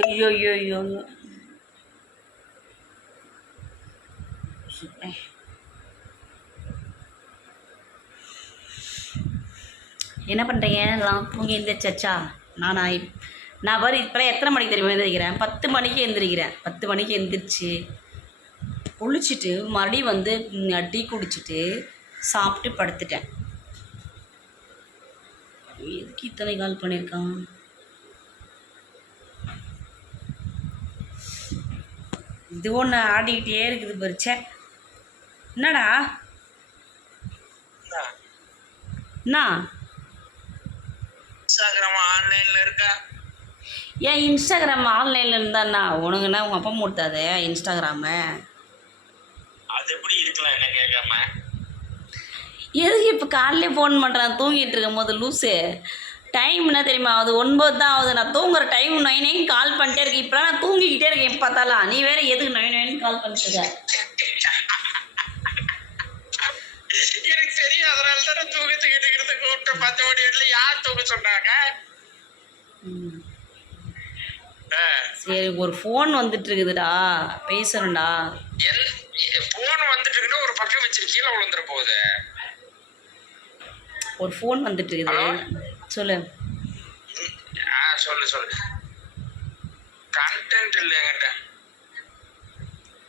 ஐயோ ஐயோ ஐயோ என்ன பண்ணுறீங்க நான் தூங்கி எழுந்திரிச்சாச்சா நானா நான் வர இப்போ எத்தனை மணிக்கு தெரியுமா எழுந்திரிக்கிறேன் பத்து மணிக்கு எழுந்திரிக்கிறேன் பத்து மணிக்கு எழுந்திரிச்சு குளிச்சுட்டு மறுபடியும் வந்து டீ குடிச்சிட்டு சாப்பிட்டு படுத்துட்டேன். எதுக்கு இத்தனை கால் பண்ணியிருக்கான்? இது ஒன்று ஆடிக்கிட்டே இருக்குது பரிச்சை. என்னடா? என்ன? இன்ஸ்டாகிராம் ஆன்லைன்ல இருக்கா? ஏன் இன்ஸ்டாகிராம் ஆன்லைனில் இருந்தாண்ணா உனக்குன்னா உங்கள் அப்பா மூட்டாது இன்ஸ்டாகிராமு? அது எப்படி இருக்கலாம் என்ன கேட்காம? எதுக்கு இப்போ காலையிலே ஃபோன் பண்ணுறான் தூங்கிட்டு இருக்கும் போது லூஸு டைம் என்ன தெரியுமா ஆகுது? ஒன்பது தான் ஆகுது. நான் தூங்குற டைம் நைன் நைன் கால் பண்ணிட்டே இருக்கேன். இப்போலாம் நான் தூங்கிக்கிட்டே இருக்கேன். பார்த்தாலும் நீ வேற எதுக்கு நைன் நைன் கால் பண்ணிட்டு இருக்க? எனக்கு தெரியும். அதனால தானே தூக்கத்துக்கு எடுக்கிறது கூப்பிட்ட பத்து மணி வரையில யார் தூக்க சொன்னாங்க? சரி ஒரு ஃபோன் வந்துட்டு இருக்குதுடா. பேசணும்டா. என் போன் வந்துட்டு இருக்குன்னா ஒரு பக்கம் வச்சிரு. கீழே விழுந்துற போகுது. ஒரு ஃபோன் வந்துட்டு இருக்குது. சொல்லு. ஆ சொல்லு சொல்லு. கண்டென்ட் இல்லை என்கிட்ட.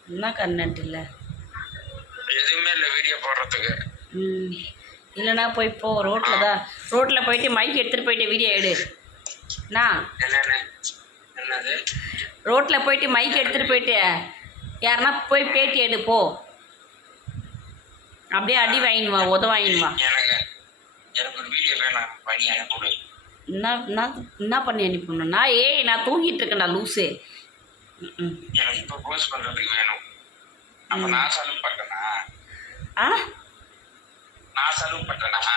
என்ன கண்டென்ட் இல்லை? எதுவுமே இல்லை வீடியோ போடுறதுக்கு. ம். இல்லைனா போய் போ ரோட்டில் தான். ரோட்டில் போயிட்டு மைக் எடுத்துகிட்டு போயிட்டு வீடியோ எடு. என்ன? ரோட்டில் போயிட்டு மைக் எடுத்துகிட்டு போயிட்டு யாருன்னா போய் பேட்டி எடு போ. அப்படியே அடி வாங்கின்னு வா உத வாங்கின்னு வா. எனக்கு எனக்கு வேணும் பண்ணி அனுப்பி என்ன என்ன பண்ணி அனுப்பணும்? நான் ஏய் நான் தூங்கிட்டு இருக்கேன்டா லூஸு எனக்கு இப்போ வேணும். அப்ப நான் செலவு பண்ணனா ஆ? நான் செலவு பண்ணனா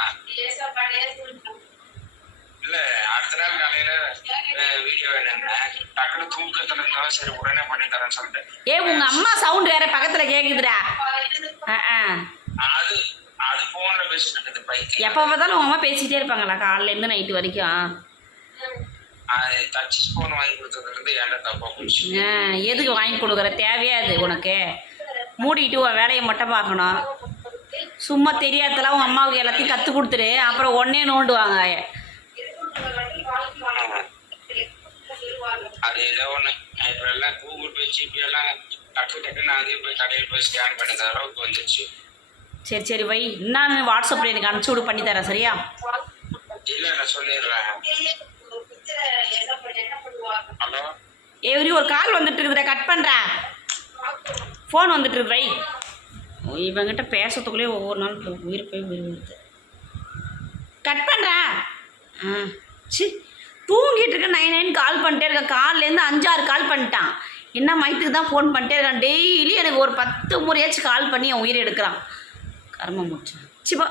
இல்ல அடுத்த நாள் காலையில வீடியோ வேணும்னா டக்குனு தூக்கத்துல இருந்தாலும் சரி உடனே பண்ணி தரேன்னு சொல்லிட்டேன். ஏ உங்கள் அம்மா சவுண்ட் வேற பக்கத்தில் கேட்குதுடா ஆ ஆ அது அது போன்ல பேசிட்டு இருக்குது பைத்தியம் எப்போ பார்த்தாலும் உங்கள் அம்மா பேசிகிட்டே இருப்பாங்களா காலையிலேருந்து நைட்டு வரைக்கும். அது டச் போன் வாங்கி கொடுத்ததுல இருந்து ஏன்டா தப்பா போச்சு? ஆ எதுக்கு வாங்கி கொடுக்குற? தேவையா அது உனக்கு? மூடிட்டு உன் வேலையை மட்டும் பார்க்கணும். சும்மா தெரியாதெல்லாம் உங்கள் அம்மாவுக்கு எல்லாத்தையும் கற்றுக் கொடுத்துரு. அப்புறம் உடனே நோண்டுவாங்க. அது ஏதோ ஒண்ணு. இப்ப எல்லாம் கூகுள் பே ஜிபே எல்லாம் டக்கு டக்குன்னு அதே போய் கடையில் போய் ஸ்கேன் பண்ணி தர அளவுக்கு வந்துருச்சு. சரி சரி வை. நான் வாட்ஸ்அப்பில் எனக்கு அனுப்பிச்சி விடு பண்ணி தரேன் சரியா? எவரி ஒரு கால் வந்துட்டு இருக்குதுடா கட் பண்ணுறேன் ஃபோன் வந்துட்டு இருக்கு வை. இவங்கிட்ட பேசுறதுக்குள்ளே ஒவ்வொரு நாள் உயிர் போய் உயிர் வருது கட் பண்ணுறேன் ஆ சி. தூங்கிட்டு இருக்க நைன் நைன் கால் பண்ணிட்டே இருக்கேன் கால்லேருந்து அஞ்சாறு கால் பண்ணிட்டான். என்ன மயத்துக்கு தான் ஃபோன் பண்ணிட்டே இருக்கான். டெய்லி எனக்கு ஒரு பத்து முறையாச்சும் கால் பண்ணி என் உயிரை எடுக்கிறான். 깔아먹자 집어